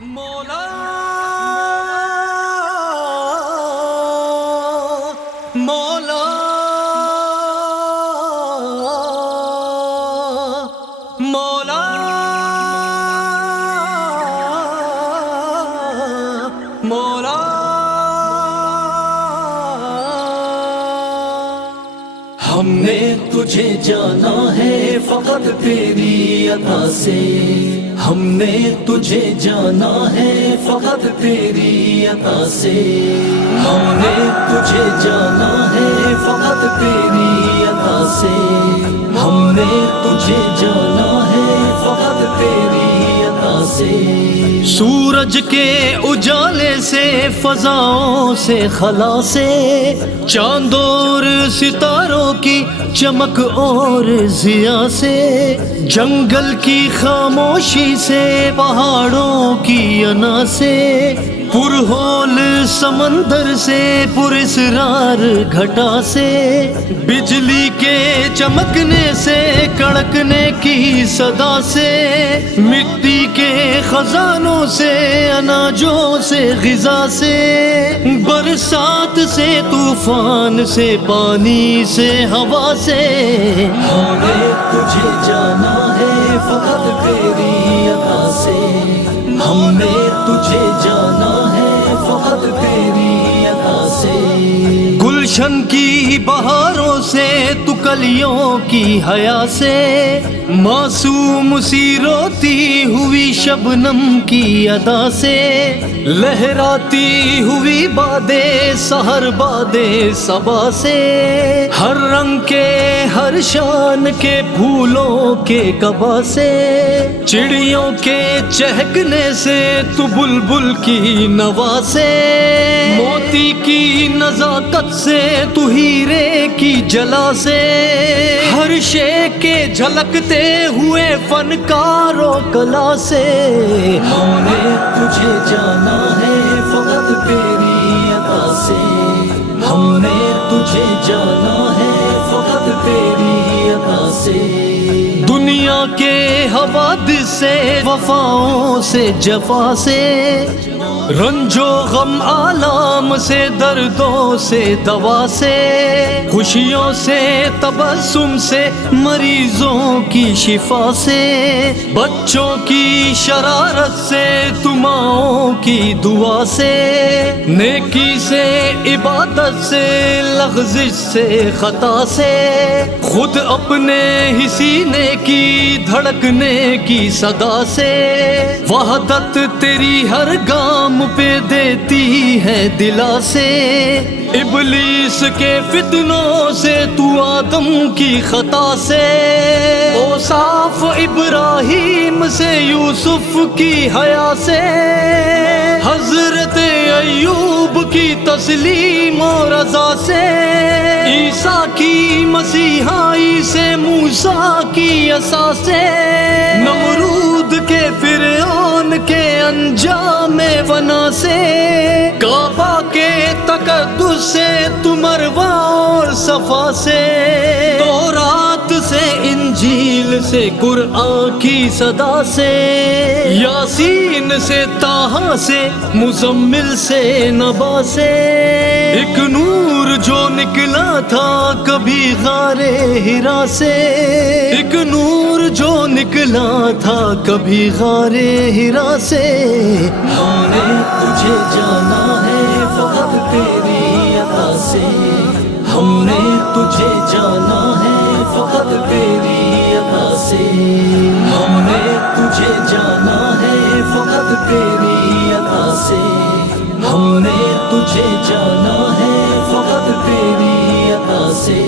مولا مولا مولا مولا ہم نے تجھے جانا ہے فقط تیری عطا سے، ہم نے تجھے جانا ہے فقط تیری عطا سے، ہم نے تجھے جانا ہے فقط تیری عطا سے، ہم نے تجھے جانا ہے فقط تیری عطا سے۔ سورج کے اجالے سے، فضاؤں سے، خلا سے، چاند اور ستاروں کی چمک اور ضیا سے، جنگل کی خاموشی سے، پہاڑوں کی انا سے، پرہول سمندر سے، پراسرار گھٹا سے، بجلی کے چمکنے سے، کڑکنے کی صدا سے، مٹی کے خزانوں سے، اناجوں سے، غذا سے، برسات سے، طوفان سے، پانی سے، ہوا سے، ہم نے تجھے جانا ہے فقط تیری عطا سے، ہم نے تجھے جانا ہے فقط تیری عطا سے۔ گلشن کی بہاروں سے، تو کلیوں کی حیا سے، معصوم سی روتی ہوئی شبنم کی ادا سے، لہراتی ہوئی بادیں سحر بادیں صبا سے، ہر رنگ کے ہر شان کے پھولوں کے کبا سے، چڑیوں کے چہکنے سے، تو بلبل کی نوا سے، موتی کی نزاکت سے، تو ہیرے کی جلا سے، ہر شے کے جھلکتے ہوئے فنکاروں کلا سے، ہم نے تجھے جانا ہے فقط تیری عطا سے، ہم نے تجھے جانا ہے فقط تیری عطا سے۔ دنیا کے حوادث سے، وفاؤں سے، جفا سے، رنج و غم آلام سے، دردوں سے، دوا سے، خوشیوں سے، تبسم سے، مریضوں کی شفا سے، بچوں کی شرارت سے، ماؤں کی دعا سے، نیکی سے، عبادت سے، لغزش سے، خطا سے، خود اپنے ہی سینے کی دھڑکنے کی صدا سے، وحدت تیری ہر گام پہ دیتی ہے دلا سے، ابلیس کے فتنوں سے، تو آدم کی خطا سے، اوصاف ابراہیم سے، یوسف کی حیا سے، حضرت ایوب کی تسلیم و رضا سے، عیسیٰ کی مسیحائی سے، موسیٰ کی عصا سے، نمرود کے فرعون کے انجام ونا سے، کعبہ کے تقدس سے، تو مروہ اور صفا سے، تورات سے، انجیل سے، قرآن کی صدا سے، یاسین سے، طٰہٰ سے، مزمل سے، نبا سے، ایک نور جو نکلا تھا کبھی غار ہرا سے، ایک نور جو نکلا تھا کبھی غار ہرا سے، ہم نے تجھے جانا ہے فقط تیری عطا سے، ہم نے تجھے جانا ہے فقط تیری عطا سے، ہم نے تجھے جانا ہے فقط تیری عطا سے، ہم نے تجھے جانا ہے فقط تیری عطا سے۔